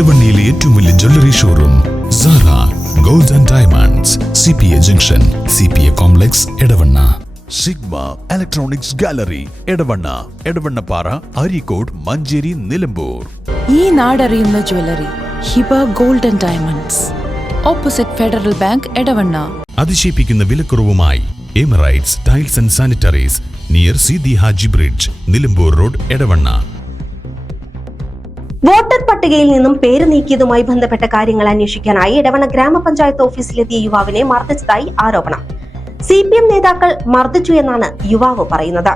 ഇടവണ്ണയിലെ ഏറ്റവും വലിയ jewellery showroom Sara gold and diamonds C P A junction C P A complex Edavanna Sigma electronics gallery Edavanna Edavannappara Areekode Manjeri Nilambur. ഈ നാടറിയുന്ന jewellery Hiba gold and diamonds opposite Federal Bank Edavanna. അതിശയിപ്പിക്കുന്ന വിലക്കുറവുമായി Emirates tiles and sanitaries near C D Haji bridge Nilambur road Edavanna. Voter പട്ടികയിൽ നിന്നും പേര് നീക്കിയതുമായി ബന്ധപ്പെട്ട കാര്യങ്ങൾ അന്വേഷിക്കാനായി ഇടവണ ഗ്രാമപഞ്ചായത്ത് ഓഫീസിലെത്തിയ യുവാവിനെ മർദ്ദിച്ചതായി ആരോപണം. സി പി എം നേതാക്കൾ മർദ്ദിച്ചു എന്നാണ് യുവാവ് പറയുന്നത്.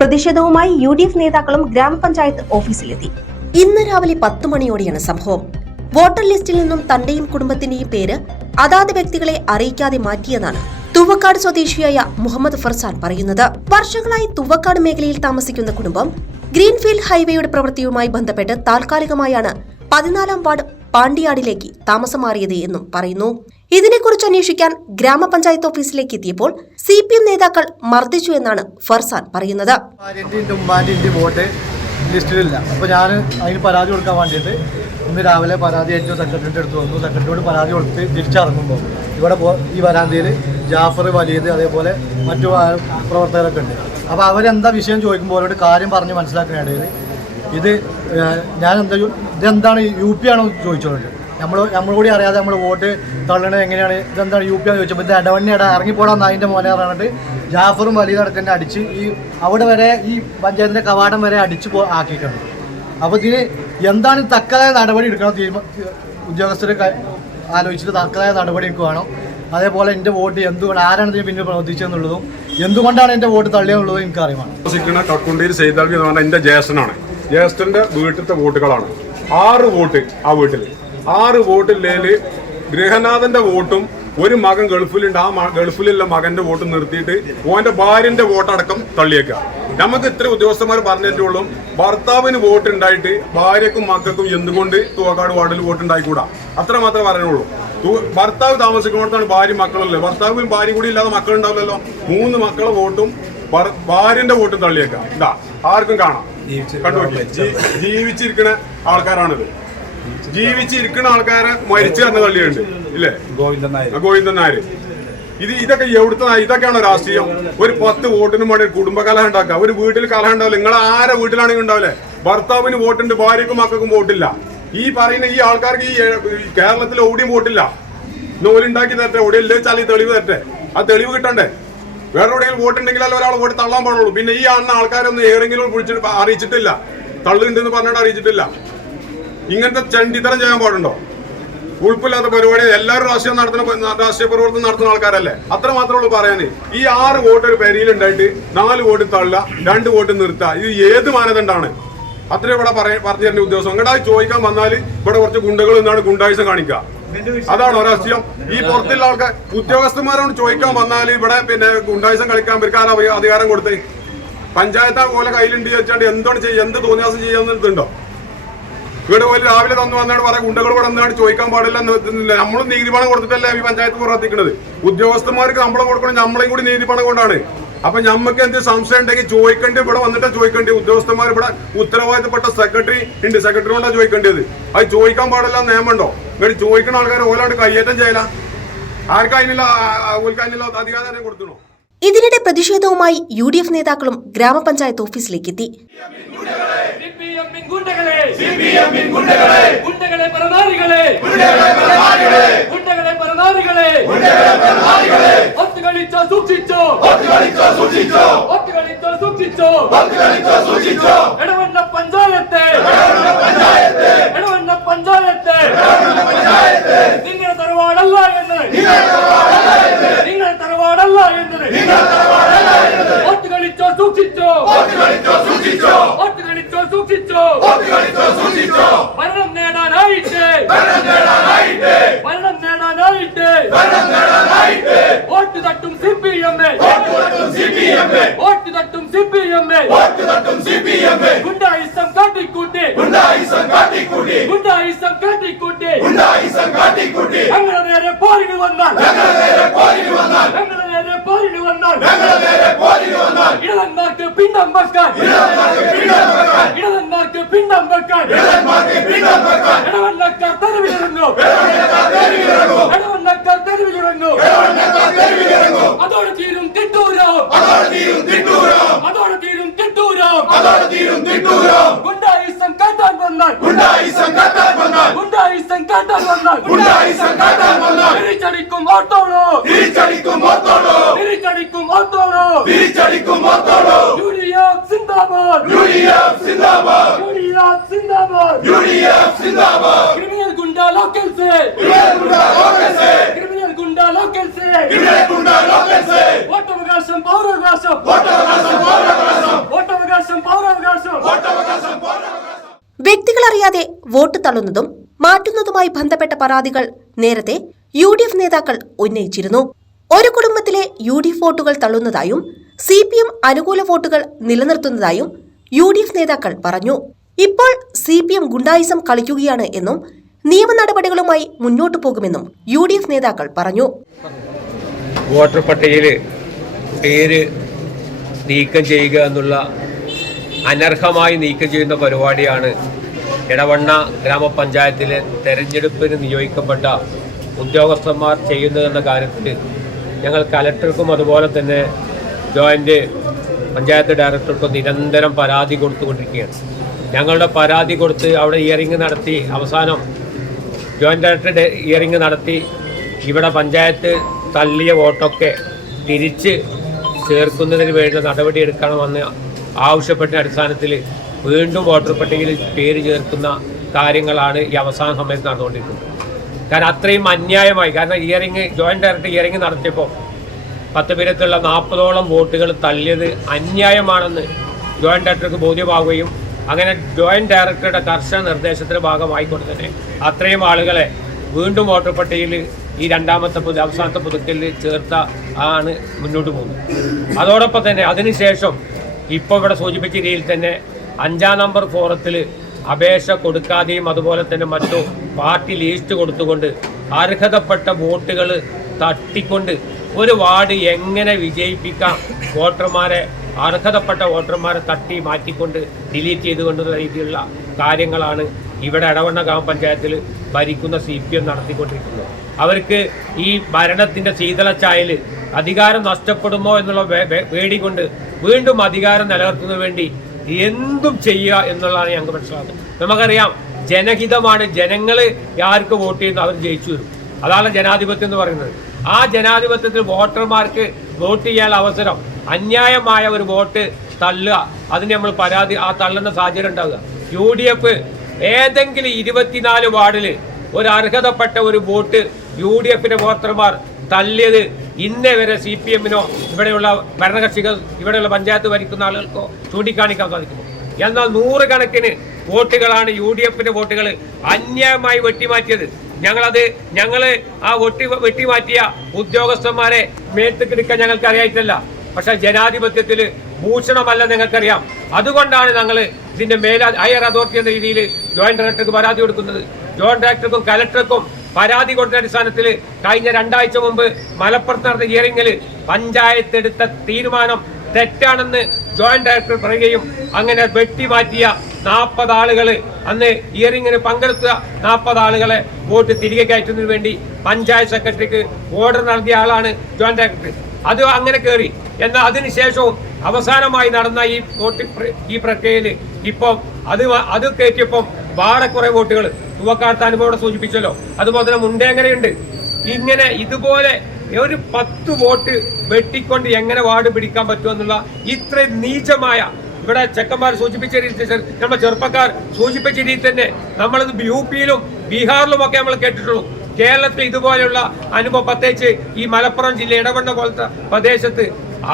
പ്രതിഷേധവുമായി യു ഡി എഫ് നേതാക്കളും ഗ്രാമപഞ്ചായത്ത് ഓഫീസിലെത്തി. ഇന്ന് രാവിലെ പത്ത് മണിയോടെയാണ് സംഭവം. വോട്ടർ ലിസ്റ്റിൽ നിന്നും തന്റെയും കുടുംബത്തിന്റെയും പേര് അതാത് വ്യക്തികളെ അറിയിക്കാതെ മാറ്റിയെന്നാണ് തുവക്കാട് സ്വദേശിയായ മുഹമ്മദ് ഫർസാൻ പറയുന്നത്. വർഷങ്ങളായി തുവക്കാട് മേഖലയിൽ താമസിക്കുന്ന കുടുംബം ഗ്രീൻഫീൽഡ് ഹൈവേയുടെ പ്രവൃത്തിയുമായി ബന്ധപ്പെട്ട് താൽക്കാലികമായാണ് പതിനാലാം വാർഡ് പാണ്ടിയാടിലേക്ക് താമസം മാറിയത് എന്നും പറയുന്നു. ഇതിനെക്കുറിച്ച് അന്വേഷിക്കാൻ ഗ്രാമപഞ്ചായത്ത് ഓഫീസിലേക്ക് എത്തിയപ്പോൾ സി പി എം നേതാക്കൾ മർദ്ദിച്ചു എന്നാണ് ഫർസാൻ പറയുന്നത്. ലിസ്റ്റിലില്ല. അപ്പോൾ ഞാൻ അതിന് പരാതി കൊടുക്കാൻ വേണ്ടിയിട്ട് ഇന്ന് രാവിലെ പരാതി ഏറ്റവും സെക്രട്ടറിയുടെ അടുത്ത് വന്നു. സെക്രട്ടറിയോട് പരാതി കൊടുത്ത് തിരിച്ചിറങ്ങുമ്പോൾ ഇവിടെ ഈ വരാന്തയിൽ ജാഫർ വലിയത് അതേപോലെ മറ്റു പ്രവർത്തകരൊക്കെ ഉണ്ട്. അപ്പോൾ അവരെന്താ വിഷയം ചോദിക്കുമ്പോൾ അവരോട് കാര്യം പറഞ്ഞ് മനസ്സിലാക്കാനിടയിൽ ഇത് ഞാൻ എന്താ ഇതെന്താണ് യു പി ആണോ ചോദിച്ചോണ്ട് നമ്മൾ നമ്മൾ കൂടി അറിയാതെ നമ്മൾ വോട്ട് തള്ളണത് എങ്ങനെയാണ്? ഇതെന്താണ് യു പി ആണെന്ന് ചോദിച്ചപ്പോൾ ഇത് ഇടവണ്ണിയുടെ ഇറങ്ങിപ്പോടാൻ നായിന്റെ മോനെ പറഞ്ഞിട്ട് ജാഫറും വലിയ നടക്കന്നെ അടിച്ച് ഈ അവിടെ വരെ ഈ പഞ്ചായത്തിന്റെ കവാടം വരെ അടിച്ച് ആക്കിയിട്ടുണ്ട്. അപ്പോൾ ഇതിന് എന്താണ് തക്കതായ നടപടി എടുക്കണം തീരുമാ ഉദ്യോഗസ്ഥരെ ആലോചിച്ചിട്ട് തക്കതായ നടപടി എടുക്കുവാണോ അതേപോലെ എന്റെ വോട്ട് എന്തുകൊണ്ട് ആരാണ് ഇതിന് പിന്നിൽ പ്രവർത്തിച്ചതെന്നുള്ളതും എന്തുകൊണ്ടാണ് എന്റെ വോട്ട് തള്ളിയെന്നുള്ളതും എനിക്ക് അറിയാം കക്കുണ്ടിയിൽ സെയ്താൽവി എന്ന് പറഞ്ഞാൽ എന്റെ ജ്യേഷ്ഠനാണ്. ജേസ്റ്റിന്റെ വീട്ടിലത്തെ വോട്ടുകളാണ്. ആറ് വോട്ട് ആ വീട്ടിൽ ആറ് വോട്ടില്ലേൽ ഗൃഹനാഥന്റെ വോട്ടും ഒരു മകൻ ഗൾഫിലുണ്ട്. ആ ഗൾഫിലുള്ള മകന്റെ വോട്ട് നിർത്തിയിട്ട് ഓന്റെ ഭാര്യന്റെ വോട്ടടക്കം തള്ളിയേക്കുക നമുക്ക് ഇത്ര ഉദ്യോഗസ്ഥന്മാർ പറഞ്ഞിട്ടുള്ളൂ ഭർത്താവിന് വോട്ട് ഉണ്ടായിട്ട് ഭാര്യക്കും മക്കൾക്കും എന്തുകൊണ്ട് തുവക്കാട് വാർഡിൽ വോട്ട് ഉണ്ടായിക്കൂടാ അത്ര മാത്രമേ പറഞ്ഞുള്ളൂ. ഭർത്താവ് താമസിക്കുന്നിടത്താണ് ഭാര്യ മക്കളല്ലേ ഭർത്താവും ഭാര്യ കൂടി ഇല്ലാതെ മക്കളുണ്ടാവില്ലല്ലോ. മൂന്ന് മക്കളെ വോട്ടും ഭാര്യന്റെ വോട്ടും തള്ളിയേക്കാം. ഇതാ ആർക്കും കാണാം. ജീവിച്ചിരിക്കുന്ന ആൾക്കാരാണിത്. ജീവിച്ചിരിക്കുന്ന ആൾക്കാരെ മരിച്ചു തന്ന കളിയുണ്ട് ഇല്ലേ? ഗോവിന്ദൻ നായർ. ഗോവിന്ദൻ നായർ. ഇത് ഇതൊക്കെ എവിടുത്തെ ഇതൊക്കെയാണ് രാഷ്ട്രീയം? ഒരു പത്ത് വോട്ടിന് വേണ്ടി കുടുംബകലഹം ഉണ്ടാക്കുക. ഒരു വീട്ടിൽ കലഹം ഉണ്ടാവില്ല. നിങ്ങൾ ആരെ വീട്ടിലാണെങ്കിൽ ഉണ്ടാവില്ലേ? ഭർത്താവിന് വോട്ടുണ്ട് ഭാര്യക്കും മക്കൾക്കും വോട്ടില്ല. ഈ പറയുന്ന ഈ ആൾക്കാർക്ക് ഈ കേരളത്തിൽ എവിടെയും വോട്ടില്ല. നൂലുണ്ടാക്കി തരട്ടെ എവിടെ ഇല്ല വെച്ചാൽ ഈ തെളിവ് തരട്ടെ. ആ തെളിവ് കിട്ടണ്ടേ? വേറെ എവിടെയെങ്കിലും വോട്ട് ഉണ്ടെങ്കിലല്ലേ ഒരാൾ വോട്ട് തള്ളാൻ പാടുള്ളൂ. പിന്നെ ഈ ആണെന്ന ആൾക്കാരൊന്നും ഏറെങ്കിലും വിളിച്ചിട്ട് അറിയിച്ചിട്ടില്ല. തള്ളുണ്ടെന്ന് പറഞ്ഞിട്ട് അറിയിച്ചിട്ടില്ല. ഇങ്ങനത്തെ ചണ്ടിത്തരം ചെയ്യാൻ പാടുണ്ടോ? ഉൾപ്പില്ലാത്ത പരിപാടി എല്ലാവരും രാഷ്ട്രീയം നടത്തുന്ന രാഷ്ട്രീയ പ്രവർത്തനം നടത്തുന്ന ആൾക്കാരല്ലേ? അത്ര മാത്രമേ ഉള്ളൂ പറയാന്. ഈ ആറ് വോട്ട് ഒരു പെരിയിലുണ്ടായിട്ട് നാല് വോട്ട് തള്ളുക രണ്ട് വോട്ട് നിർത്തുക ഇത് ഏത് മാനദണ്ഡാണ്? അത്ര ഇവിടെ പറഞ്ഞു തരുന്ന ഉദ്യോഗസ്ഥം അങ്ങോട്ട് ചോദിക്കാൻ വന്നാൽ ഇവിടെ കുറച്ച് ഗുണ്ടകൾ നിന്നാണ് ഗുണ്ടായുസം കാണിക്കുക. അതാണ് രാഷ്ട്രീയം ഈ പുറത്തുള്ള ആൾക്കാർ ഉദ്യോഗസ്ഥന്മാരോട് ചോദിക്കാൻ വന്നാൽ ഇവിടെ പിന്നെ ഗുണ്ടായുസം കളിക്കാൻ ഇവർക്കാരാ അധികാരം കൊടുത്തേ? പഞ്ചായത്ത് പോലെ കയ്യിലുണ്ട് ചോദിച്ചാണ്ട് എന്താണ് ചെയ്യുക എന്ത് തോന്നിയാസം ചെയ്യാന്നുണ്ടോ ഇവിടെ പോലെ രാവിലെ തന്നു വന്നാണ് പറയാം ഗുണ്ടകൾ ഇവിടെ വന്നാണ് ചോദിക്കാൻ പാടില്ല നമ്മളും നീതി പണം കൊടുത്തിട്ടല്ലേ ഈ പഞ്ചായത്ത് പ്രവർത്തിക്കുന്നത്? ഉദ്യോഗസ്ഥന്മാർക്ക് ശമ്പളം കൊടുക്കണം നമ്മളെയും കൂടി നീതി പണം കൊണ്ടാണ്. അപ്പൊ നമുക്ക് എന്ത് സംശയം ഉണ്ടെങ്കിൽ ചോദിക്കേണ്ടി ഇവിടെ വന്നിട്ടാ ചോദിക്കേണ്ടി. ഉദ്യോഗസ്ഥന്മാർ ഇവിടെ ഉത്തരവാദിത്തപ്പെട്ട സെക്രട്ടറി ഉണ്ട്. സെക്രട്ടറി കൊണ്ടാ ചോദിക്കേണ്ടത് അത് ചോദിക്കാൻ പാടില്ല നിയമമുണ്ടോ? ഇങ്ങനെ ചോദിക്കുന്ന ആൾക്കാർ ഓലാണ്ട് കയ്യേറ്റം ചെയ്യല. ആർക്കതിനുള്ള അധികാരം കൊടുത്തണോ? ഇതിനിടെ പ്രതിഷേധവുമായി യു ഡി എഫ് നേതാക്കളും ഗ്രാമപഞ്ചായത്ത് ഓഫീസിലേക്ക് എത്തി സിപിഎമ്മിൻ ഗുണ്ടകളെ. ഗുണ്ടകളെ പരനാരികളെ ഗുണ്ടകളെ പരനാരികളെ ഗുണ്ടകളെ പരനാരികളെ ഗുണ്ടകളെ പരനാരികളെ ഒത്തുകളിച്ചോ സൂക്ഷിച്ചോ. ഒത്തുകളിച്ചോ സൂക്ഷിച്ചോ. ഒത്തുകളിച്ചോ സൂക്ഷിച്ചോ. ഒത്തുകളിച്ചോ സൂക്ഷിച്ചോ. ഇടവണ്ണക്കാർ തെരുവിലിറങ്ങും ഇടവണ്ണക്കാർ തെരുവിലിറങ്ങും അതോടെ തീരും തിട്ടൂരം അതോടെ തീരും തിട്ടൂരം ഗുണ്ടായിസം കാട്ടാൻ വന്നാൽ ഗുണ്ടായിസം കാട്ടാൻ വന്നാൽ തിരിച്ചടിക്കും ഓട്ടോളോ തിരിച്ചടിക്കും ഓട്ടോളോ ന്യൂയോർക്ക് സിന്ദാബാദ് ന്യൂയോർക്ക് സിന്ദാബാദ് क्रिमिनल गुंडा लोकल से क्रिमिनल गुंडा लोकल से വോട്ടവകാശം പൗരാവകാശം വോട്ടവകാശം പൗരാവകാശം വ്യക്തികളറിയാതെ വോട്ട് തള്ളുന്നതും മാറ്റുന്നതുമായി ബന്ധപ്പെട്ട പരാതികൾ നേരത്തെ യു ഡി എഫ് നേതാക്കൾ ഉന്നയിച്ചിരുന്നു ഒരു കുടുംബത്തിലെ യു ഡി എഫ് വോട്ടുകൾ തള്ളുന്നതായും സി പി എം അനുകൂല വോട്ടുകൾ നിലനിർത്തുന്നതായും യു ഡി എഫ് നേതാക്കൾ പറഞ്ഞു ഇപ്പോൾ സി പി എം ഗുണ്ടായിസം കളിക്കുകയാണ് എന്നും നിയമ നടപടികളുമായി മുന്നോട്ടു പോകുമെന്നും യു ഡി എഫ് നേതാക്കൾ പറഞ്ഞു. വോട്ടർ പട്ടികയിൽ പേര് നീക്കം ചെയ്യുക എന്നുള്ള അനർഹമായി നീക്കം ചെയ്യുന്ന പരിപാടിയാണ് ഇടവണ്ണ ഗ്രാമപഞ്ചായത്തിലെ തെരഞ്ഞെടുപ്പിന് നിയോഗിക്കപ്പെട്ട ഉദ്യോഗസ്ഥന്മാർ ചെയ്യുന്നതെന്ന കാര്യത്തിൽ ഞങ്ങൾ കലക്ടർക്കും അതുപോലെ തന്നെ ജോയിന്റ് പഞ്ചായത്ത് ഡയറക്ടർക്കും നിരന്തരം പരാതി കൊടുത്തുകൊണ്ടിരിക്കുകയാണ്. ഞങ്ങളുടെ പരാതി കൊടുത്ത് അവിടെ ഇയറിംഗ് നടത്തി അവസാനം ജോയിന്റ് ഡയറക്ടർ ഇയറിംഗ് നടത്തി ഇവിടെ പഞ്ചായത്ത് തള്ളിയ വോട്ടൊക്കെ തിരിച്ച് ചേർക്കുന്നതിന് വേണ്ട നടപടി എടുക്കണമെന്ന് ആവശ്യപ്പെട്ട അടിസ്ഥാനത്തിൽ വീണ്ടും വോട്ടർ പട്ടികയിൽ പേര് ചേർക്കുന്ന കാര്യങ്ങളാണ് ഈ അവസാന സമയത്ത് നടന്നുകൊണ്ടിരിക്കുന്നത്. കാരണം അത്രയും അന്യായമായി. കാരണം ഇയറിംഗ് ജോയിന്റ് ഡയറക്ടർ ഇയറിംഗ് നടത്തിയപ്പോൾ പത്ത് പേരത്തുള്ള നാൽപ്പതോളം വോട്ടുകൾ തള്ളിയത് അന്യായമാണെന്ന് ജോയിന്റ് ഡയറക്ടർക്ക് ബോധ്യമാവുകയും അങ്ങനെ ജോയിന്റ് ഡയറക്ടറുടെ കർശന നിർദ്ദേശത്തിന്റെ ഭാഗമായിക്കൊണ്ട് തന്നെ അത്രയും ആളുകളെ വീണ്ടും വോട്ടർ പട്ടികയിൽ ഈ രണ്ടാമത്തെ പുതു അവസാനത്തെ പുതുക്കലിൽ ചേർത്ത ആണ് മുന്നോട്ട് പോകുന്നത്. അതോടൊപ്പം തന്നെ അതിനുശേഷം ഇപ്പോൾ ഇവിടെ സൂചിപ്പിച്ച രീതിയിൽ തന്നെ അഞ്ചാം നമ്പർ ഫോറത്തിൽ അപേക്ഷ കൊടുക്കാതെയും അതുപോലെ തന്നെ മറ്റു പാർട്ടി ലിസ്റ്റ് കൊടുത്തുകൊണ്ട് അർഹതപ്പെട്ട വോട്ടുകൾ തട്ടിക്കൊണ്ട് ഒരു വാർഡ് എങ്ങനെ വിജയിപ്പിക്കാം? വോട്ടർമാരെ അർഹതപ്പെട്ട വോട്ടർമാരെ തട്ടി മാറ്റിക്കൊണ്ട് ഡിലീറ്റ് ചെയ്തുകൊണ്ടുള്ള രീതിയിലുള്ള കാര്യങ്ങളാണ് ഇവിടെ ഇടവണ്ണ ഗ്രാമപഞ്ചായത്തിൽ ഭരിക്കുന്ന സി പി എം നടത്തിക്കൊണ്ടിരിക്കുന്നത്. അവർക്ക് ഈ ഭരണത്തിന്റെ ശീതളച്ചായൽ അധികാരം നഷ്ടപ്പെടുമോ എന്നുള്ള പേടി കൊണ്ട് വീണ്ടും അധികാരം നിലനിർത്തുന്നതിന് വേണ്ടി എന്തും ചെയ്യുക എന്നുള്ളതാണ് ഞങ്ങൾക്ക് മനസ്സിലാക്കുന്നത് നമുക്കറിയാം ജനഹിതമാണ്. ജനങ്ങൾ ആർക്ക് വോട്ട് ചെയ്യുന്നു? അവർ ജയിച്ചു വരും. അതാണ് ജനാധിപത്യം എന്ന് പറയുന്നത്. ആ ജനാധിപത്യത്തിൽ വോട്ടർമാർക്ക് വോട്ട് ചെയ്യാനുള്ള അവസരം അന്യായമായ ഒരു വോട്ട് തള്ളുക. അതിന് നമ്മൾ പരാതി ആ തള്ളുന്ന സാഹചര്യം ഉണ്ടാവുക. യു ഡി എഫ് ഏതെങ്കിലും ഇരുപത്തിനാല് വാർഡിൽ ഒരു അർഹതപ്പെട്ട ഒരു വോട്ട് യു ഡി എഫിന്റെ വോട്ടർമാർ തള്ളിയത് ഇന്നേ വരെ സി പി എമ്മിനോ ഇവിടെയുള്ള ഭരണകക്ഷികൾ ഇവിടെയുള്ള പഞ്ചായത്ത് ഭരിക്കുന്ന ആളുകൾക്കോ ചൂണ്ടിക്കാണിക്കാൻ സാധിക്കുമോ? എന്നാൽ നൂറുകണക്കിന് വോട്ടുകളാണ് യു ഡി എഫിന്റെ വോട്ടുകൾ അന്യായമായി വെട്ടിമാറ്റിയത്. ഞങ്ങളത് ഞങ്ങൾ ആ വെട്ടി വെട്ടിമാറ്റിയ ഉദ്യോഗസ്ഥന്മാരെ മേത്തുക്കെടുക്കാൻ ഞങ്ങൾക്ക് അറിയായിട്ടല്ല. പക്ഷെ ജനാധിപത്യത്തിൽ ഭൂഷണമല്ല നിങ്ങൾക്കറിയാം. അതുകൊണ്ടാണ് ഞങ്ങൾ ഇതിന്റെ മേലാ ഹയർ അതോറിറ്റി എന്ന രീതിയിൽ ജോയിന്റ് ഡയറക്ടർക്ക് പരാതി കൊടുക്കുന്നത്. ജോയിന്റ് ഡയറക്ടർക്കും കലക്ടർക്കും പരാതി കൊടുത്ത അടിസ്ഥാനത്തിൽ കഴിഞ്ഞ രണ്ടാഴ്ച മുമ്പ് മലപ്പുറത്ത് നടന്ന ഹിയറിംഗിൽ പഞ്ചായത്ത് എടുത്ത തീരുമാനം തെറ്റാണെന്ന് ജോയിന്റ് ഡയറക്ടർ പറയുകയും അങ്ങനെ വെട്ടിമാറ്റിയ നാൽപ്പത് ആളുകൾ അന്ന് ഹിയറിംഗിന് പങ്കെടുത്ത നാൽപ്പത് ആളുകളെ വോട്ട് തിരികെ കയറ്റുന്നതിന് വേണ്ടി പഞ്ചായത്ത് സെക്രട്ടറിക്ക് ഓർഡർ നൽകിയ ആളാണ് ജോയിന്റ് ഡയറക്ടർ അത് അങ്ങനെ കയറി എന്നാൽ അതിനുശേഷവും അവസാനമായി നടന്ന ഈ വോട്ട് ഈ പ്രക്രിയയിൽ ഇപ്പം അത് അത് കയറ്റിയപ്പം വേറെ കുറെ വോട്ടുകൾ യുവക്കാലത്ത് അനുഭവം സൂചിപ്പിച്ചല്ലോ. അതുപോലെ തന്നെ മുണ്ടേങ്ങനെയുണ്ട് ഇങ്ങനെ ഇതുപോലെ ഒരു പത്ത് വോട്ട് വെട്ടിക്കൊണ്ട് എങ്ങനെ വാർഡ് പിടിക്കാൻ പറ്റുമെന്നുള്ള ഇത്രയും നീചമായ ഇവിടെ ചെക്കന്മാർ സൂചിപ്പിച്ച രീതി നമ്മുടെ ചെറുപ്പക്കാർ സൂചിപ്പിച്ച രീതി തന്നെ നമ്മളിത് യു പിയിലും ബീഹാറിലും ഒക്കെ നമ്മൾ കേട്ടിട്ടുള്ളൂ. കേരളത്തിൽ ഇതുപോലെയുള്ള അനുഭവം പ്രത്യേകിച്ച് ഈ മലപ്പുറം ജില്ല ഇടവണ്ണ പോലത്തെ പ്രദേശത്ത്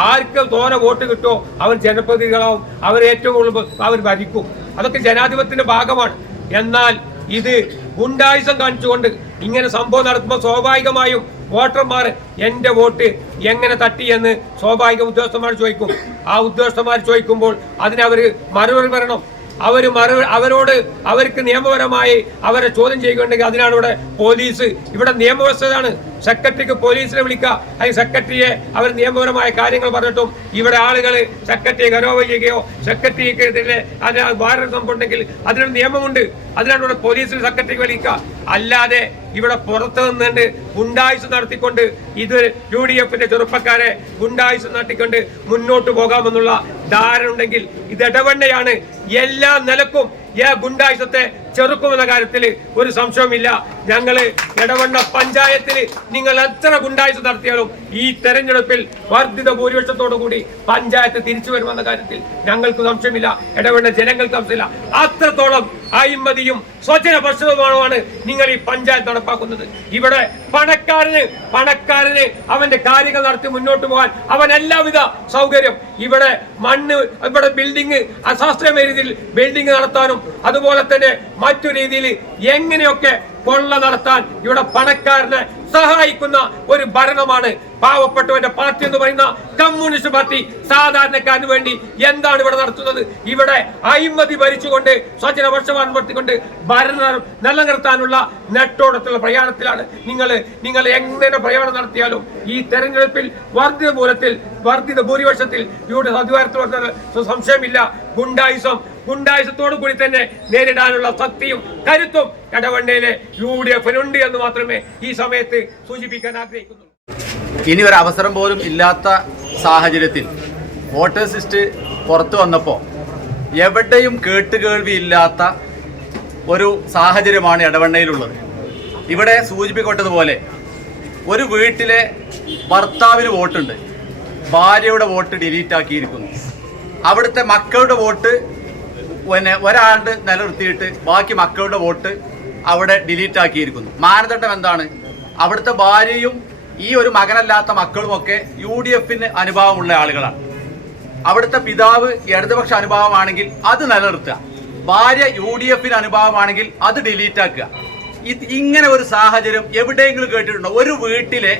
ആർക്ക് തോനെ വോട്ട് കിട്ടുമോ? അവർ ജനപ്രതിനിധികളാവും. അവർ ഏറ്റവും കൂടുതൽ അവർ ഭരിക്കും. അതൊക്കെ ജനാധിപത്യത്തിന്റെ ഭാഗമാണ്. എന്നാൽ ഇത് ഗുണ്ടായുസം കാണിച്ചുകൊണ്ട് ഇങ്ങനെ സംഭവം നടത്തുമ്പോൾ സ്വാഭാവികമായും വോട്ടർമാർ എന്റെ വോട്ട് എങ്ങനെ തട്ടി എന്ന് സ്വാഭാവിക ഉദ്യോഗസ്ഥന്മാർ ചോദിക്കും. ആ ഉദ്യോഗസ്ഥന്മാർ ചോദിക്കുമ്പോൾ അതിനവർ മറുപടി പറയണം. അവർ അവരോട് അവർക്ക് നിയമപരമായി അവരെ ചോദ്യം ചെയ്യുകയുണ്ടെങ്കിൽ അതിനാണ് ഇവിടെ പോലീസ് ഇവിടെ നിയമവ്യവസ്ഥയാണ് സെക്രട്ടറിക്ക് പോലീസിനെ വിളിക്കുക. അല്ലെങ്കിൽ സെക്രട്ടറിയെ അവർ നിയമപരമായ കാര്യങ്ങൾ പറഞ്ഞിട്ടും ഇവിടെ ആളുകൾ സെക്രട്ടറിയെ ഗൗരവ ചെയ്യുകയോ സെക്രട്ടറിക്കെതിരെ അതിന് ഭാരത സംഭവമുണ്ടെങ്കിൽ അതിനൊരു നിയമമുണ്ട്. അതിനാണ് ഇവിടെ പോലീസിന് സെക്രട്ടറിക്ക് വിളിക്കുക. അല്ലാതെ ഇവിടെ പുറത്തു നിന്നുകൊണ്ട് ഗുണ്ടായുസ് നടത്തിക്കൊണ്ട് ഇത് യു ഡി എഫിന്റെ ചെറുപ്പക്കാരെ ഗുണ്ടായുസ് നടത്തിക്കൊണ്ട് മുന്നോട്ട് പോകാമെന്നുള്ള ധാരണ ഉണ്ടെങ്കിൽ ഇത് ഇടവണ്ണയാണ്. എല്ലാ നിലക്കും ഈ ഗുണ്ടായുസത്തെ ചെറുക്കുമെന്ന കാര്യത്തിൽ ഒരു സംശയവുമില്ല. ഞങ്ങൾ ഇടവണ്ണ പഞ്ചായത്തിൽ നിങ്ങൾ എത്ര ഗുണ്ടാഴ്ച നടത്തിയാലും ഈ തെരഞ്ഞെടുപ്പിൽ വർദ്ധിത ഭൂരിപക്ഷത്തോടു കൂടി പഞ്ചായത്ത് തിരിച്ചു വരുമെന്ന കാര്യത്തിൽ ഞങ്ങൾക്ക് സംശയമില്ല. ഇടവണ്ണ ജനങ്ങൾക്ക് സംശയമില്ല. അത്രത്തോളം അഴിമതിയും സ്വജന പ്രശ്നവുമാണ് നിങ്ങൾ ഈ പഞ്ചായത്ത് നടപ്പാക്കുന്നത്. ഇവിടെ പണക്കാരന് പണക്കാരന് അവന്റെ കാര്യങ്ങൾ നടത്തി മുന്നോട്ട് പോകാൻ അവൻ എല്ലാവിധ സൗകര്യം ഇവിടെ മണ്ണ് ഇവിടെ ബിൽഡിംഗ് അശാസ്ത്രീയ രീതിയിൽ ബിൽഡിംഗ് നടത്താനും അതുപോലെ തന്നെ മറ്റു രീതിയിൽ എങ്ങനെയൊക്കെ കൊള്ള നടത്താൻ ഇവിടെ പണക്കാരനെ സഹായിക്കുന്ന ഒരു ഭരണമാണ് പാവപ്പെട്ടവന്റെ പാർട്ടി എന്ന് പറയുന്ന കമ്മ്യൂണിസ്റ്റ് പാർട്ടി സാധാരണക്കാരന് വേണ്ടി എന്താണ് ഇവിടെ നടത്തുന്നത്? ഇവിടെ അഴിമതി ഭരിച്ചുകൊണ്ട് സ്വജനപക്ഷപാതം നടത്തിക്കൊണ്ട് ഭരണം നിലനിർത്താനുള്ള നെട്ടോടത്തുള്ള പ്രയാണത്തിലാണ്. നിങ്ങൾ നിങ്ങൾ എങ്ങനെ പ്രയാണം നടത്തിയാലും ഈ തെരഞ്ഞെടുപ്പിൽ വർദ്ധിത മൂലത്തിൽ വർദ്ധിത ഭൂരിപക്ഷത്തിൽ ഇവിടെ അധികാരത്തിൽ വന്നത് സംശയമില്ല. ഗുണ്ടായുസം ഗുണ്ടായുസത്തോടു കൂടി തന്നെ നേരിടാനുള്ള ശക്തിയും കരുത്തും ഇടവണ്ണയിലെ യു ഡി എഫിനുണ്ട് എന്ന് മാത്രമേ ഈ സമയത്ത് സൂചിപ്പിക്കാൻ ആഗ്രഹിക്കുന്നു. ഇനി ഒരു അവസരം പോലും ഇല്ലാത്ത സാഹചര്യത്തിൽ വോട്ടേഴ്സ് ലിസ്റ്റ് പുറത്തു വന്നപ്പോൾ എവിടെയും കേട്ടുകേൾവിയില്ലാത്ത ഒരു സാഹചര്യമാണ് ഇടവണ്ണയിലുള്ളത് ഇവിടെ സൂചിപ്പിക്കപ്പെട്ടതുപോലെ ഒരു വീട്ടിലെ ഭർത്താവിന് വോട്ടുണ്ട്. ഭാര്യയുടെ വോട്ട് ഡിലീറ്റ് ആക്കിയിരിക്കുന്നു. അവിടുത്തെ മക്കളുടെ വോട്ട് പിന്നെ ഒരാളുടെ നിലനിർത്തിയിട്ട് ബാക്കി മക്കളുടെ വോട്ട് അവിടെ ഡിലീറ്റ് ആക്കിയിരിക്കുന്നു. മാനദണ്ഡം എന്താണ്? അവിടുത്തെ ഭാര്യയും ഈ ഒരു മകനല്ലാത്ത മക്കളുമൊക്കെ യു ഡി എഫിന് അനുഭാവമുള്ള ആളുകളാണ്. അവിടുത്തെ പിതാവ് ഇടതുപക്ഷ അനുഭാവമാണെങ്കിൽ അത് നിലനിർത്തുക. ഭാര്യ യു ഡി എഫിന് അനുഭാവമാണെങ്കിൽ അത് ഡിലീറ്റ് ആക്കുക. ഇത് ഇങ്ങനെ ഒരു സാഹചര്യം എവിടെയെങ്കിലും കേട്ടിട്ടുണ്ടോ? ഒരു വീട്ടിലെ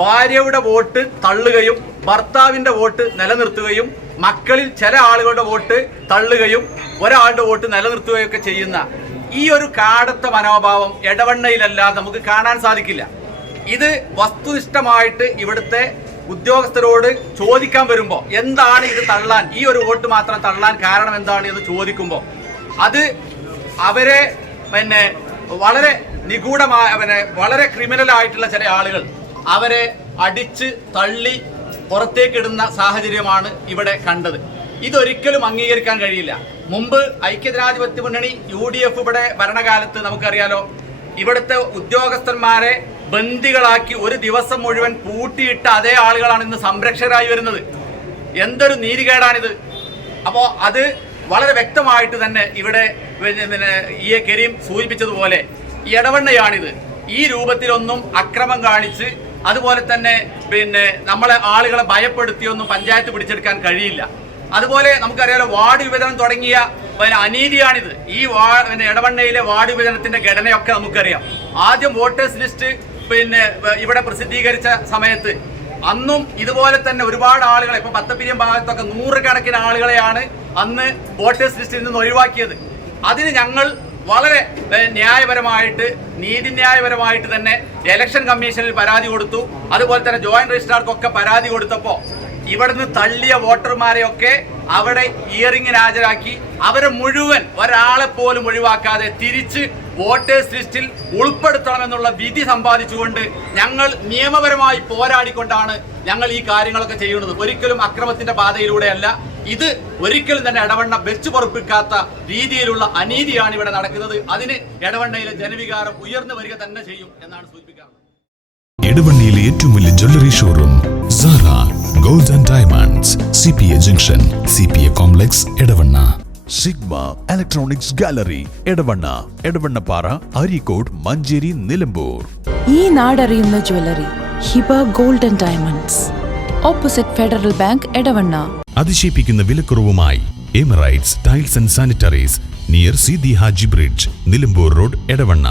ഭാര്യയുടെ വോട്ട് തള്ളുകയും ഭർത്താവിന്റെ വോട്ട് നിലനിർത്തുകയും മക്കളിൽ ചില ആളുകളുടെ വോട്ട് തള്ളുകയും ഒരാളുടെ വോട്ട് നിലനിർത്തുകയൊക്കെ ചെയ്യുന്ന ഈ ഒരു കാടത്ത മനോഭാവം ഇടവണ്ണയിലല്ലാതെ നമുക്ക് കാണാൻ സാധിക്കില്ല. ഇത് വസ്തുനിഷ്ഠമായിട്ട് ഇവിടുത്തെ ഉദ്യോഗസ്ഥരോട് ചോദിക്കാൻ വരുമ്പോൾ എന്താണ് ഇത് തള്ളാൻ? ഈ ഒരു വോട്ട് മാത്രം തള്ളാൻ കാരണം എന്താണ് എന്ന് ചോദിക്കുമ്പോൾ അത് അവരെ പിന്നെ വളരെ നിഗൂഢമായ പിന്നെ വളരെ ക്രിമിനൽ ആയിട്ടുള്ള ചില ആളുകൾ അവരെ അടിച്ച് തള്ളി പുറത്തേക്കിടുന്ന സാഹചര്യമാണ് ഇവിടെ കണ്ടത്. ഇതൊരിക്കലും അംഗീകരിക്കാൻ കഴിയില്ല. മുമ്പ് ഐക്യജനാധിപത്യ മുന്നണി യു ഡി എഫ് ഇവിടെ ഭരണകാലത്ത് നമുക്കറിയാലോ ഇവിടുത്തെ ഉദ്യോഗസ്ഥന്മാരെ ബന്ദികളാക്കി ഒരു ദിവസം മുഴുവൻ പൂട്ടിയിട്ട അതേ ആളുകളാണ് ഇന്ന് സംരക്ഷകരായി വരുന്നത്. എന്തൊരു നീതികേടാണിത്. അപ്പോൾ അത് വളരെ വ്യക്തമായിട്ട് തന്നെ ഇവിടെ പിന്നെ ഈ എ കരീം സൂചിപ്പിച്ചതുപോലെ ഇടവണ്ണയാണിത്. ഈ രൂപത്തിലൊന്നും അക്രമം കാണിച്ച് അതുപോലെ തന്നെ പിന്നെ നമ്മളെ ആളുകളെ ഭയപ്പെടുത്തിയൊന്നും പഞ്ചായത്ത് പിടിച്ചെടുക്കാൻ കഴിയില്ല. അതുപോലെ നമുക്കറിയാലോ വാർഡ് വിഭജനം തുടങ്ങിയ അനീതിയാണിത്. ഈ വാ പിന്നെ ഇടവണ്ണയിലെ വാർഡ് വിഭജനത്തിന്റെ ഘടനയൊക്കെ നമുക്കറിയാം. ആദ്യം വോട്ടേഴ്സ് ലിസ്റ്റ് പിന്നെ ഇവിടെ പ്രസിദ്ധീകരിച്ച സമയത്ത് അന്നും ഇതുപോലെ തന്നെ ഒരുപാട് ആളുകളെ ഇപ്പൊ പത്തപ്പിരിയം ഭാഗത്തൊക്കെ നൂറുകണക്കിന് ആളുകളെയാണ് അന്ന് വോട്ടേഴ്സ് ലിസ്റ്റിൽ നിന്ന് ഒഴിവാക്കിയത്. അതിന് ഞങ്ങൾ വളരെ ന്യായപരമായിട്ട് നീതിന്യായപരമായിട്ട് തന്നെ ഇലക്ഷൻ കമ്മീഷനിൽ പരാതി കൊടുത്തു. അതുപോലെ തന്നെ ജോയിന്റ് രജിസ്ട്രാർക്കൊക്കെ പരാതി കൊടുത്തപ്പോൾ ഇവിടുന്ന് തള്ളിയ വോട്ടർമാരെയൊക്കെ അവിടെ ഇയറിങ്ങിന് ഹാജരാക്കി. അവരെ മുഴുവൻ ഒരാളെ പോലും ഒഴിവാക്കാതെ തിരിച്ച് വോട്ടേഴ്സ് ലിസ്റ്റിൽ ഉൾപ്പെടുത്തണമെന്നുള്ള വിധി സമ്പാദിച്ചുകൊണ്ട് ഞങ്ങൾ നിയമപരമായി പോരാടിക്കൊണ്ടാണ് ഞങ്ങൾ ഈ കാര്യങ്ങളൊക്കെ ചെയ്യുന്നത്. ഒരിക്കലും അക്രമത്തിന്റെ പാതയിലൂടെയല്ല. ഇത് ഒരിക്കലും തന്നെ ഇടവണ്ണ വെച്ചു പൊറപ്പിക്കാത്ത രീതിയിലുള്ള അനീതിയാണ് ഇവിടെ നടക്കുന്നത്. അതിന് ഇടവണ്ണയിലെ ജനവികാരം ഉയർന്നു വരിക തന്നെ ചെയ്യും എന്നാണ് സൂചിപ്പിക്കാറുള്ളത്. ഇടവണ്ണയിലെ ഏറ്റവും വലിയ jewellery showroom Sara gold and diamonds C P A junction C P A complex Edavanna. Sigma electronics gallery Edavanna Edavannappara Areekode Manjeri Nilambur ഈ നാടറിയുന്ന jewellery Hiba gold and diamonds opposite Federal Bank Edavanna അതിശയിപ്പിക്കുന്ന വിലക്കുറവുമായി Emirates tiles and sanitaries near C D Haji bridge Nilambur road Edavanna